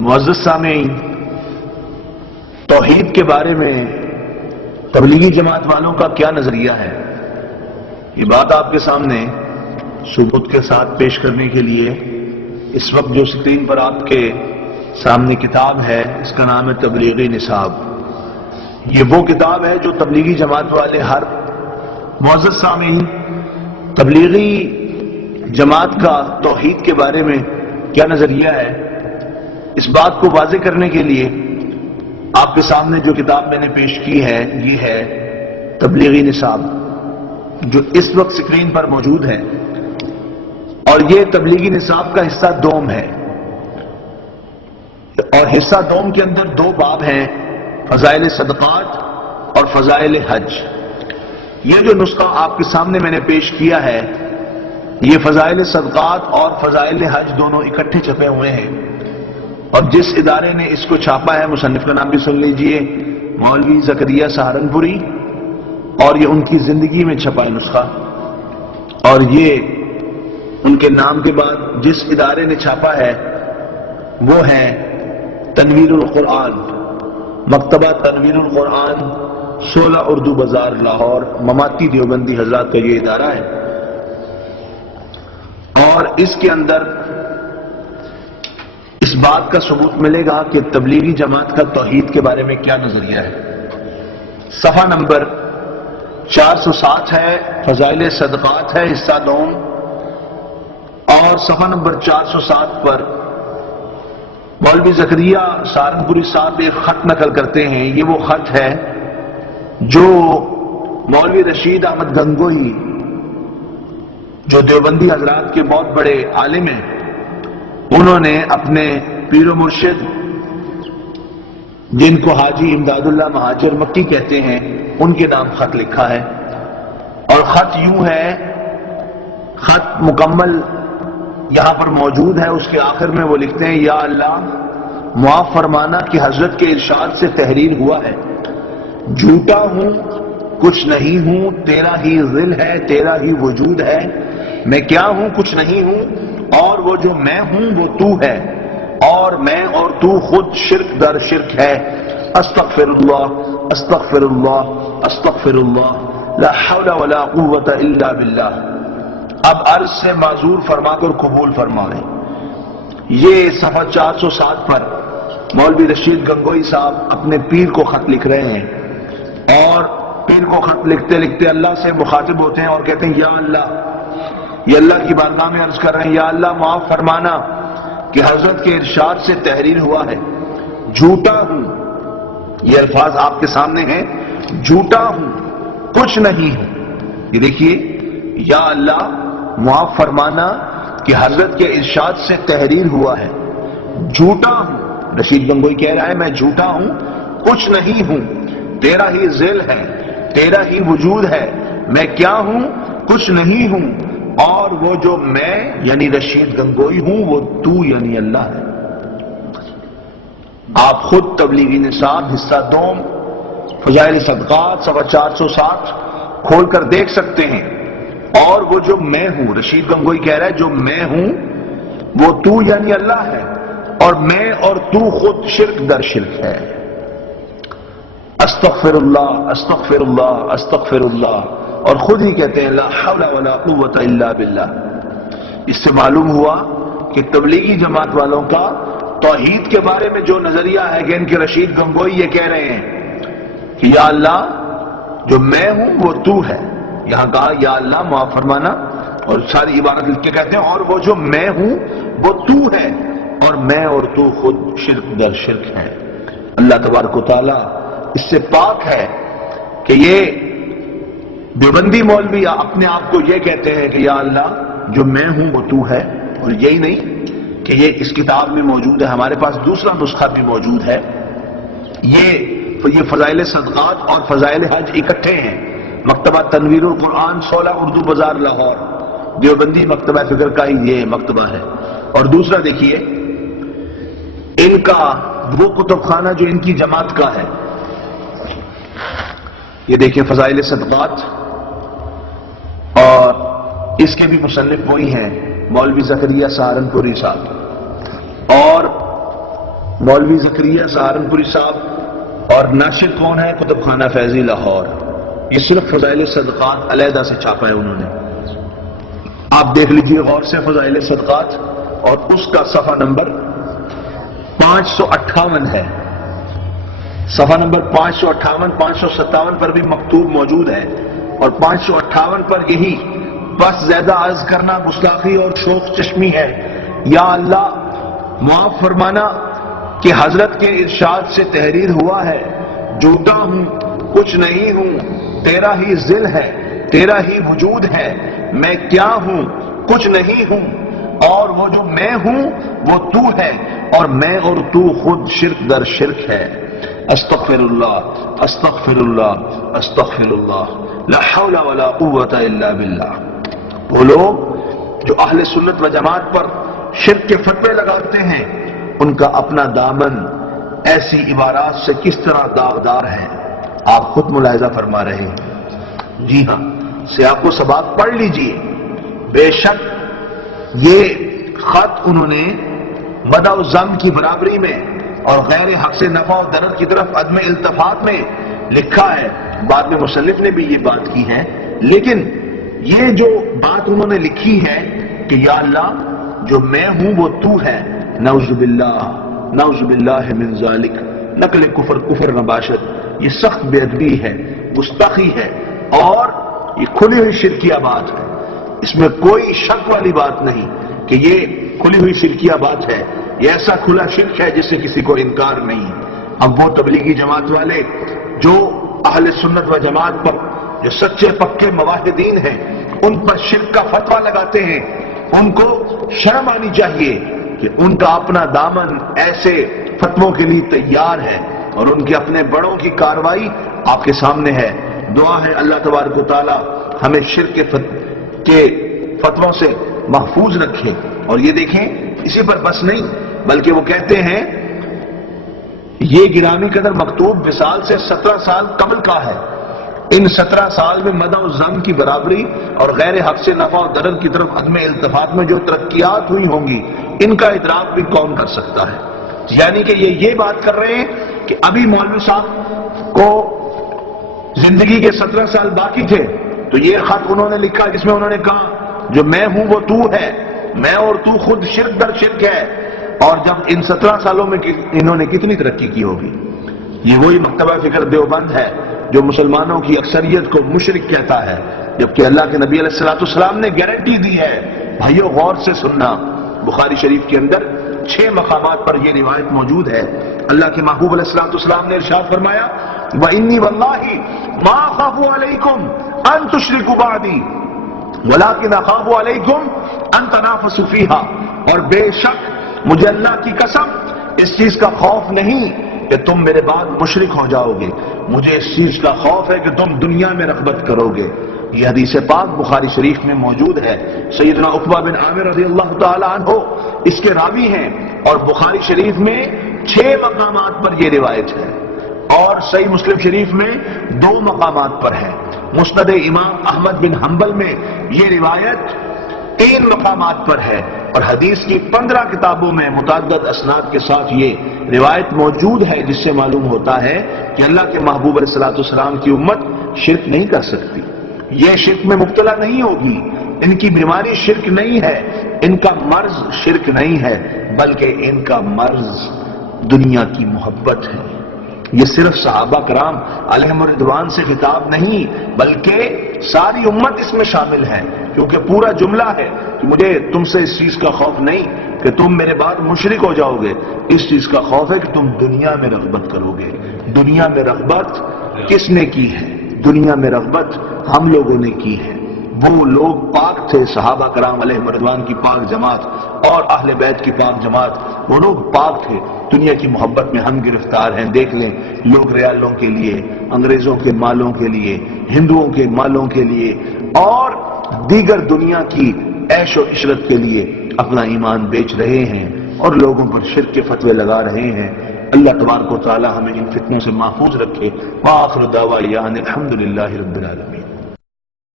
معزز سامعین، توحید کے بارے میں تبلیغی جماعت والوں کا کیا نظریہ ہے، یہ بات آپ کے سامنے ثبوت کے ساتھ پیش کرنے کے لیے اس وقت جو اسکرین پر آپ کے سامنے کتاب ہے، اس کا نام ہے تبلیغی نصاب۔ یہ وہ کتاب ہے جو تبلیغی جماعت والے ہر معزز سامعین تبلیغی جماعت کا توحید کے بارے میں کیا نظریہ ہے، اس بات کو واضح کرنے کے لیے آپ کے سامنے جو کتاب میں نے پیش کی ہے، یہ ہے تبلیغی نصاب، جو اس وقت اسکرین پر موجود ہے۔ اور یہ تبلیغی نصاب کا حصہ دوم ہے، اور حصہ دوم کے اندر دو باب ہیں، فضائل صدقات اور فضائل حج۔ یہ جو نسخہ آپ کے سامنے میں نے پیش کیا ہے، یہ فضائل صدقات اور فضائل حج دونوں اکٹھے چھپے ہوئے ہیں، اور جس ادارے نے اس کو چھاپا ہے، مصنف کا نام بھی سن لیجئے، مولوی زکریا سہارنپوری، اور یہ ان کی زندگی میں چھپا ہے نسخہ، اور یہ ان کے نام کے بعد جس ادارے نے چھاپا ہے وہ ہے تنویر القرآن، مکتبہ تنویر القرآن، 16 اردو بازار لاہور، مماتی دیوبندی حضرات کا یہ ادارہ ہے۔ اور اس کے اندر اس بات کا ثبوت ملے گا کہ تبلیغی جماعت کا توحید کے بارے میں کیا نظریہ ہے۔ صفحہ نمبر 407 ہے، فضائل صدقات ہے، حصہ دوم، اور صفحہ نمبر 407 پر مولوی زکریا سہارنپوری صاحب ایک خط نقل کرتے ہیں۔ یہ وہ خط ہے جو مولوی رشید احمد گنگوہی، جو دیوبندی حضرات کے بہت بڑے عالم ہیں، انہوں نے اپنے پیر و مرشد جن کو حاجی امداد اللہ مہاجر مکی کہتے ہیں، ان کے نام خط لکھا ہے۔ اور خط یوں ہے، خط مکمل یہاں پر موجود ہے، اس کے آخر میں وہ لکھتے ہیں، یا اللہ معاف فرمانا کہ حضرت کے ارشاد سے تحریر ہوا ہے، جھوٹا ہوں، کچھ نہیں ہوں، تیرا ہی ذل ہے، تیرا ہی وجود ہے، میں کیا ہوں، کچھ نہیں ہوں، اور وہ جو میں ہوں وہ تو ہے، اور میں اور تو خود شرک در شرک ہے، استغفر اللہ استغفر اللہ استغفر اللہ، لا حول ولا قوت الا باللہ۔ اب عرض سے معذور فرما کر قبول فرمائیں۔ یہ صفحہ 407 پر مولوی رشید گنگوہی صاحب اپنے پیر کو خط لکھ رہے ہیں، اور پیر کو خط لکھتے لکھتے اللہ سے مخاطب ہوتے ہیں اور کہتے ہیں، یا اللہ، یہ اللہ کی بارگاہ میں عرض کر رہے ہیں، یا اللہ معاف فرمانا کہ حضرت کے ارشاد سے تحریر ہوا ہے، جھوٹا ہوں، یہ الفاظ آپ کے سامنے ہیں، جھوٹا ہوں، کچھ نہیں ہوں۔ یہ دیکھیے، یا اللہ معاف فرمانا کہ حضرت کے ارشاد سے تحریر ہوا ہے، جھوٹا ہوں، رشید گنگوہی کہہ رہا ہے میں جھوٹا ہوں، کچھ نہیں ہوں، تیرا ہی ذل ہے، تیرا ہی وجود ہے، میں کیا ہوں، کچھ نہیں ہوں، اور وہ جو میں یعنی رشید گنگوہی ہوں وہ تو یعنی اللہ ہے۔ آپ خود تبلیغی نصاب حصہ دوم فضائل صدقات صفحہ 407 کھول کر دیکھ سکتے ہیں۔ اور وہ جو میں ہوں، رشید گنگوہی کہہ رہا ہے جو میں ہوں وہ تو یعنی اللہ ہے، اور میں اور تو خود شرک در شرک ہے۔ استغفر اللہ استغفر اللہ استغفر اللہ، اور خود ہی کہتے ہیں لا حول ولا قوت الا باللہ۔ اس سے معلوم ہوا کہ تبلیغی جماعت والوں کا توحید کے بارے میں جو نظریہ ہے کہ ان کے رشید گنگوہی یہ کہہ رہے ہیں کہ یا اللہ جو میں ہوں وہ تو ہے، یہاں کہا یا اللہ معاف فرمانا، اور ساری عبارت لکھ کے کہتے ہیں اور وہ جو میں ہوں وہ تو ہے، اور میں اور تو خود شرک در شرک ہے۔ اللہ تبارک و تعالی اس سے پاک ہے کہ یہ دیوبندی مولوی اپنے آپ کو یہ کہتے ہیں کہ یا اللہ جو میں ہوں وہ تو ہے۔ اور یہی نہیں کہ یہ اس کتاب میں موجود ہے، ہمارے پاس دوسرا نسخہ بھی موجود ہے، یہ فضائل صدقات اور فضائل حج اکٹھے ہیں، مکتبہ تنویر القرآن 16 اردو بازار لاہور، دیوبندی مکتبہ فکر کا ہی یہ مکتبہ ہے۔ اور دوسرا دیکھیے، ان کا وہ کتب خانہ جو ان کی جماعت کا ہے، یہ دیکھیں فضائل صدقات، اور اس کے بھی مصنف وہی ہیں مولوی زکریا سہارنپوری صاحب، اور مولوی زکریا سہارنپوری صاحب، اور ناشر کون ہے؟ کتب خانہ فیضی لاہور. یہ صرف فضائل صدقات علیحدہ سے چھاپا ہے انہوں نے. آپ دیکھ لیجئے غور سے فضائل صدقات، اور اس کا صفحہ نمبر 558 ہے. صفحہ نمبر 558 557 پر بھی مکتوب موجود ہے، اور 558 پر یہی بس زیادہ عرض کرنا گستاخی اور شوخ چشمی ہے. یا اللہ معاف فرمانا کہ حضرت کے ارشاد سے تحریر ہوا ہے، جھوٹا ہوں، کچھ نہیں ہوں، تیرا ہی ذل ہے، تیرا ہی وجود ہے، میں کیا ہوں، کچھ نہیں ہوں، اور وہ جو میں ہوں وہ تو ہے، اور میں اور تو خود شرک در شرک ہے. استغفر اللہ استغفر اللہ استغفر اللہ، لا حول ولا قوت الا باللہ. وہ لوگ جو اہل سنت و جماعت پر شرک کے فتوے لگاتے ہیں، ان کا اپنا دامن ایسی عبارات سے کس طرح داغدار ہے، آپ خود ملاحظہ فرما رہے ہیں. جی ہاں، سیاق و سباق پڑھ لیجئے. بے شک یہ خط انہوں نے مدح و ذم کی برابری میں اور غیر حق سے نفع و ضرر کی طرف عدم التفات میں لکھا ہے. بعد میں مصنف نے بھی یہ بات کی ہے، لیکن یہ جو بات انہوں نے لکھی ہے کہ یا اللہ جو میں ہوں وہ تو ہے، نعوذ باللہ من ذالک، نقل کفر نباشت، یہ سخت بے ادبی ہے، گستاخی ہے، اور یہ کھلی ہوئی شرکیہ بات ہے. اس میں کوئی شک والی بات نہیں کہ یہ کھلی ہوئی شرکیہ بات ہے. یہ ایسا کھلا شرک ہے جس سے کسی کو انکار نہیں. اب وہ تبلیغی جماعت والے جو اہل سنت و جماعت پر جو سچے پکے موحدین ہیں ان پر شرک کا فتویٰ لگاتے ہیں، ان کو شرم آنی چاہیے کہ ان کا اپنا دامن ایسے فتووں کے لیے تیار ہے، اور ان کے اپنے بڑوں کی کارروائی آپ کے سامنے ہے. دعا ہے اللہ تبارک و تعالی ہمیں شرک کے فتووں سے محفوظ رکھے. اور یہ دیکھیں اسی پر بس نہیں، بلکہ وہ کہتے ہیں یہ گرامی قدر مکتوب وصال سے 17 سال قبل کا ہے. ان 17 سال میں مدح و ذم کی برابری اور غیر حق سے نفع و ضرر کی طرف عدم التفات میں جو ترقیات ہوئی ہوں گی ان کا ادراک بھی کون کر سکتا ہے. یعنی کہ یہ بات کر رہے ہیں کہ ابھی مولوی صاحب کو زندگی کے 17 سال باقی تھے، تو یہ خط انہوں نے لکھا جس میں انہوں نے کہا جو میں ہوں وہ تو ہے، میں اور تو خود شرک در شرک ہے. اور جب ان 17 سالوں میں انہوں نے کتنی ترقی کی ہوگی. یہ وہی مکتبہ فکر دیوبند ہے جو مسلمانوں کی اکثریت کو مشرک کہتا ہے، جبکہ اللہ کے نبی علیہ السلام نے گارنٹی دی ہے. بھائیو غور سے سننا، بخاری شریف کے اندر 6 مقامات پر یہ روایت موجود ہے. اللہ کے محبوب علیہ السلام نے ارشاد فرمایا وَإِنِّي وَاللَّهِ مَا أَخَافُ عَلَيْكُمْ أَن تُشْرِكُوا بَعْدِي وَلَكِنْ أَخَافُ عَلَيْكُمْ أَن تَنَافَسُوا فِيهَا. اور بے شک مجھے اللہ کی قسم اس چیز کا خوف نہیں کہ تم میرے بعد مشرک ہو جاؤ گے، مجھے اس چیز کا خوف ہے کہ تم دنیا میں رغبت کرو گے. یہ حدیث پاک بخاری شریف میں موجود ہے. سیدنا عقبہ بن عامر رضی اللہ تعالی عنہ اس کے راوی ہیں، اور بخاری شریف میں 6 مقامات پر یہ روایت ہے، اور صحیح مسلم شریف میں 2 مقامات پر ہے. مسند امام احمد بن حنبل میں یہ روایت 3 مقامات پر ہے، اور حدیث کی 15 کتابوں میں متعدد اسناد کے ساتھ یہ روایت موجود ہے، جس سے معلوم ہوتا ہے کہ اللہ کے محبوب علیہ السلام کی امت شرک نہیں کر سکتی. یہ شرک میں مبتلا نہیں ہوگی. ان کی بیماری شرک نہیں ہے، ان کا مرض شرک نہیں ہے، بلکہ ان کا مرض دنیا کی محبت ہے. یہ صرف صحابہ کرام علیہم رضوان سے خطاب نہیں، بلکہ ساری امت اس میں شامل ہے، کیونکہ پورا جملہ ہے کہ مجھے تم سے اس چیز کا خوف نہیں کہ تم میرے بعد مشرک ہو جاؤ گے، اس چیز کا خوف ہے کہ تم دنیا میں رغبت کرو گے. دنیا میں رغبت کس نے کی ہے؟ دنیا میں رغبت ہم لوگوں نے کی ہے. وہ لوگ پاک تھے، صحابہ کرام علیہم رضوان کی پاک جماعت اور اہل بیت کی پاک جماعت، وہ لوگ پاک تھے. دنیا کی محبت میں ہم گرفتار ہیں. دیکھ لیں لوگ ریالوں کے لیے، انگریزوں کے مالوں کے لیے، ہندوؤں کے مالوں کے لیے اور دیگر دنیا کی عیش و عشرت کے لیے اپنا ایمان بیچ رہے ہیں اور لوگوں پر شرک کے فتوے لگا رہے ہیں. اللہ تبارک و تعالی ہمیں ان فتنوں سے محفوظ رکھے. وآخر دعوانا الحمدللہ رب العالمین.